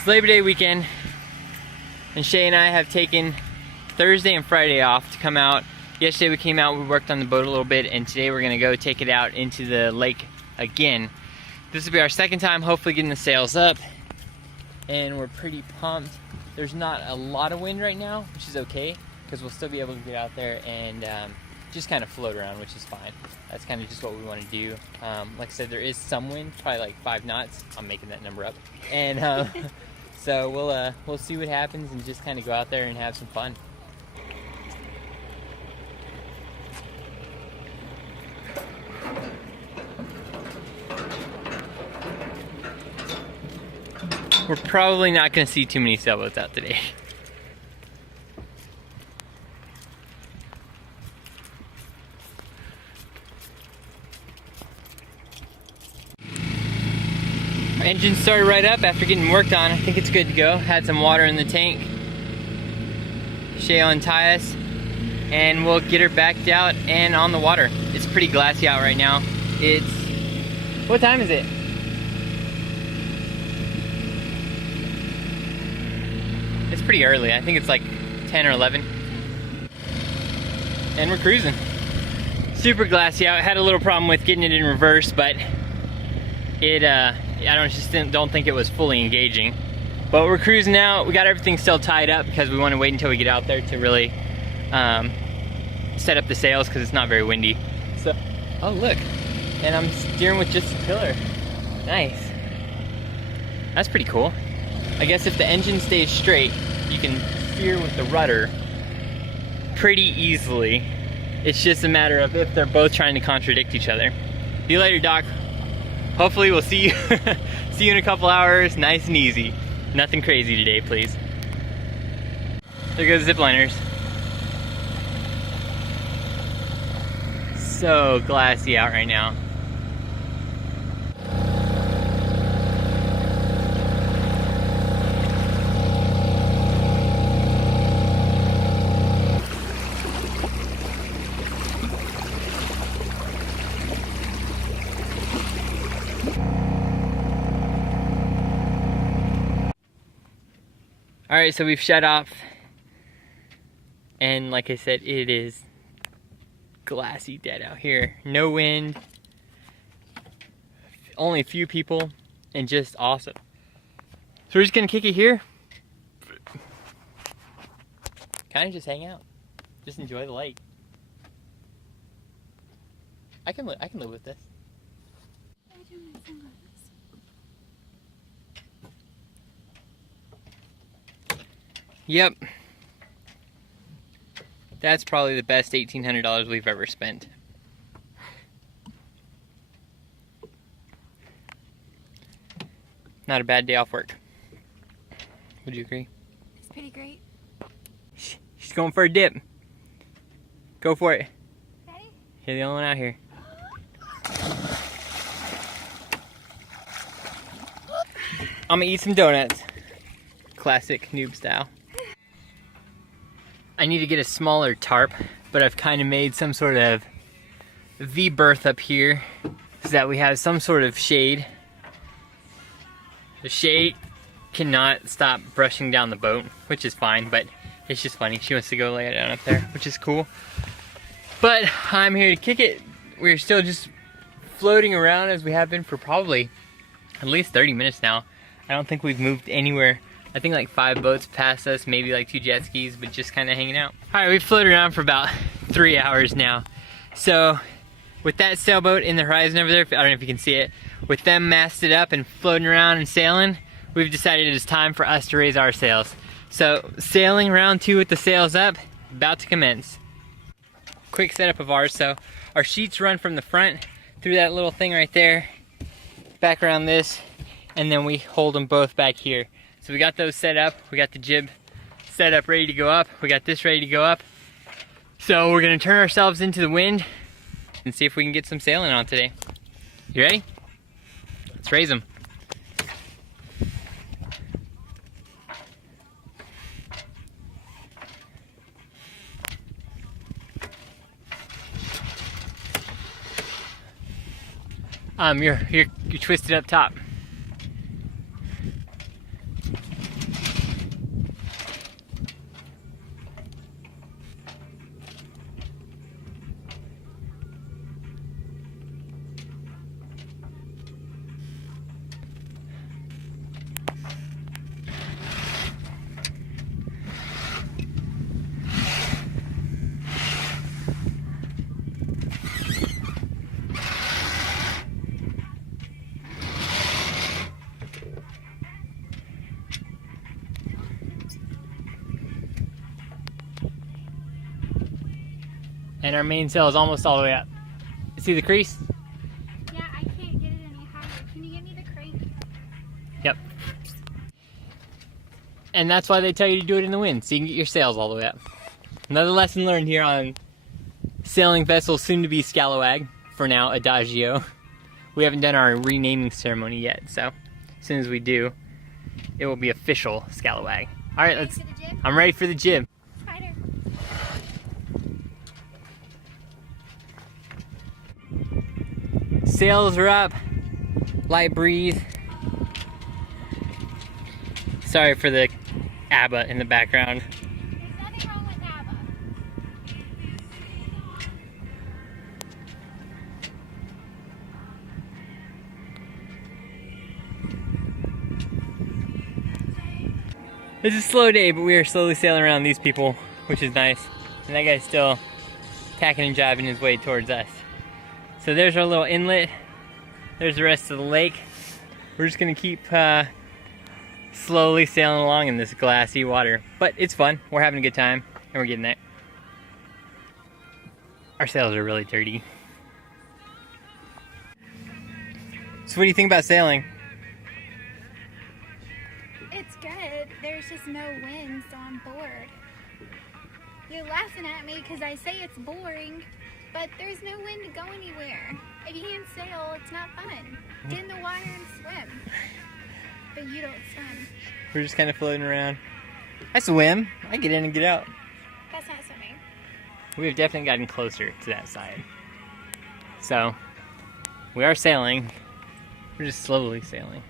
It's Labor Day weekend, and Shay and I have taken Thursday and Friday off to come out. Yesterday we came out, we worked on the boat a little bit, and today we're gonna go take it out into the lake again. This will be our second time, hopefully getting the sails up, and we're pretty pumped. There's not a lot of wind right now, which is okay, because we'll still be able to get out there and just kind of float around, which is fine. That's kind of just what we want to do. Like I said, there is some wind, probably like 5 knots. I'm making that number up. And so we'll see what happens and just kind of go out there and have some fun. We're probably not going to see too many sailboats out today. Our engine started right up after getting worked on. I think it's good to go. Had some water in the tank. Shay will untie us and we'll get her backed out and on the water. It's pretty glassy out right now. It's... what time is it? It's pretty early. I think it's like 10 or 11. And we're cruising. Super glassy out. Had a little problem with getting it in reverse, but it I don't think it was fully engaging. But we're cruising out. We got everything still tied up because we want to wait until we get out there to really set up the sails because it's not very windy. So, oh look, and I'm steering with just a tiller. Nice. That's pretty cool. I guess if the engine stays straight, you can steer with the rudder pretty easily. It's just a matter of if they're both trying to contradict each other. See you later, Doc. Hopefully we'll see you see you in a couple hours, nice and easy. Nothing crazy today, please. There goes the zipliners. So glassy out right now. Alright, so we've shut off, and like I said, it is glassy dead out here. No wind, only a few people, and just awesome. So we're just gonna kick it here. Kind of just hang out, just enjoy the lake. I can live with this. Yep. That's probably the best $1,800 we've ever spent. Not a bad day off work. Would you agree? It's pretty great. She's going for a dip. Go for it. Ready? You're the only one out here. I'm gonna eat some donuts. Classic noob style. I need to get a smaller tarp, but I've kind of made some sort of V-berth up here so that we have some sort of shade. The shade cannot stop brushing down the boat, which is fine, but it's just funny. She wants to go lay it down up there, which is cool. But I'm here to kick it. We're still just floating around as we have been for probably at least 30 minutes now. I don't think we've moved anywhere. I think like 5 boats passed us, maybe like 2 jet skis, but just kind of hanging out. All right, we've floated around for about 3 hours now. So with that sailboat in the horizon over there, I don't know if you can see it, with them masted up and floating around and sailing, we've decided it is time for us to raise our sails. So sailing round 2 with the sails up, about to commence. Quick setup of ours. So our sheets run from the front through that little thing right there, back around this, and then we hold them both back here. So we got those set up, we got the jib set up ready to go up, we got this ready to go up. So we're gonna turn ourselves into the wind and see if we can get some sailing on today. You ready? Let's raise them. You're twisted up top. And our mainsail is almost all the way up. See the crease? Yeah, I can't get it any higher. Can you get me the crane? Yep. And that's why they tell you to do it in the wind, so you can get your sails all the way up. Another lesson learned here on sailing vessel, soon to be Scalawag, for now Adagio. We haven't done our renaming ceremony yet, so as soon as we do, it will be official Scalawag. All right, let's. I'm ready for the jib. Spider. Sails are up. Light breeze. Sorry for the ABBA in the background. There's nothing wrong with ABBA. It's a slow day, but we are slowly sailing around these people, which is nice. And that guy's still tacking and jiving his way towards us. So there's our little inlet. There's the rest of the lake. We're just gonna keep slowly sailing along in this glassy water. But it's fun, we're having a good time, and we're getting there. Our sails are really dirty. So what do you think about sailing? It's good. There's just no wind, so I'm bored. You're laughing at me because I say it's boring, but there's no wind to go anywhere. If you can't sail, it's not fun. Get in the water and swim. But you don't swim. We're just kind of floating around. I swim. I get in and get out. That's not swimming. We've definitely gotten closer to that side. So, we are sailing. We're just slowly sailing.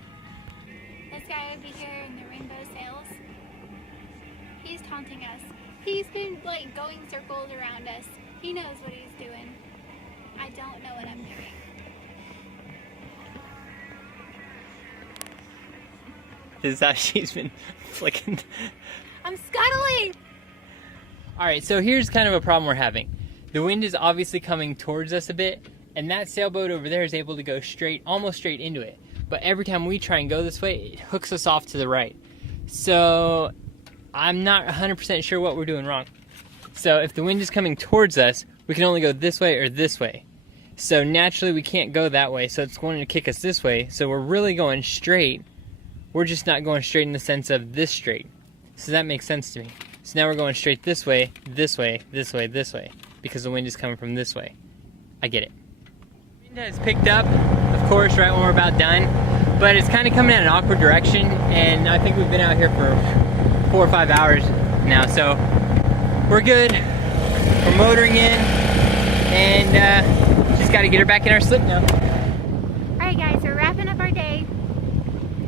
This guy over here in the rainbow sails, he's taunting us. He's been like going circles around us. He knows what he's doing. I don't know what I'm doing. This is how she's been flicking. I'm scuttling! Alright, so here's kind of a problem we're having. The wind is obviously coming towards us a bit, and that sailboat over there is able to go straight, almost straight into it. But every time we try and go this way, it hooks us off to the right. So I'm not 100% sure what we're doing wrong. So if the wind is coming towards us, we can only go this way or this way. So naturally we can't go that way, so it's going to kick us this way. So we're really going straight. We're just not going straight in the sense of this straight. So that makes sense to me. So now we're going straight this way, this way, this way, this way, because the wind is coming from this way. I get it. Wind has picked up, of course, right when we're about done, but it's kind of coming in an awkward direction, and I think we've been out here for 4 or 5 hours now, so we're good. We're motoring in, and just got to get her back in our slip now. Alright guys, we're wrapping up our day.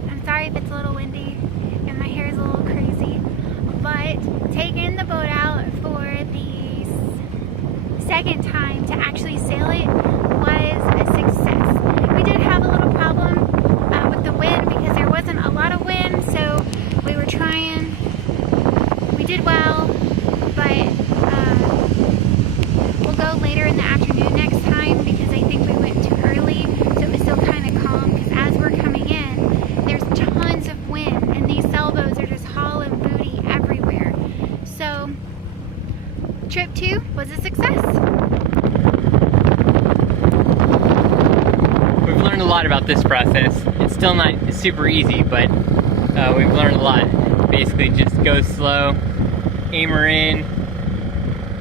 I'm sorry if it's a little windy and my hair is a little crazy, but taking the boat out for the second time to actually sail it was a success. We did have a little problem with the wind because there wasn't a lot of wind, so we were trying. We did well, but we'll go later in the afternoon next time because I think we went too early, so it was still kind of calm, because as we're coming in, there's tons of wind and these sailboats are just hauling booty everywhere. So trip 2 was a success. We've learned a lot about this process. It's still not super easy, but we've learned a lot. Basically just go slow, aim her in,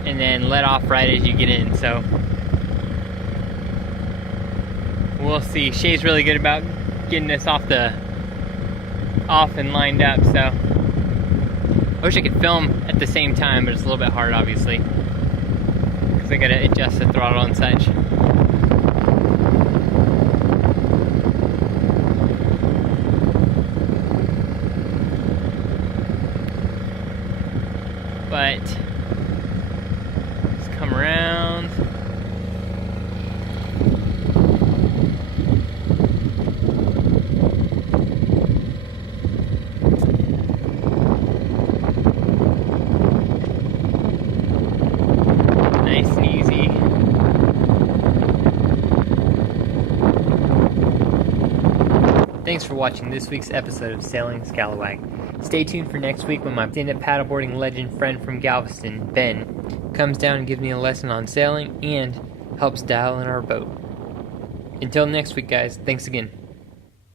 and then let off right as you get in. So we'll see. Shay's really good about getting us off and lined up, so I wish I could film at the same time, but it's a little bit hard obviously because I gotta adjust the throttle and such. But let's come around. Nice and easy. Thanks for watching this week's episode of Sailing Scalawag. Stay tuned for next week when my stand-up paddleboarding legend friend from Galveston, Ben, comes down and gives me a lesson on sailing and helps dial in our boat. Until next week, guys, thanks again.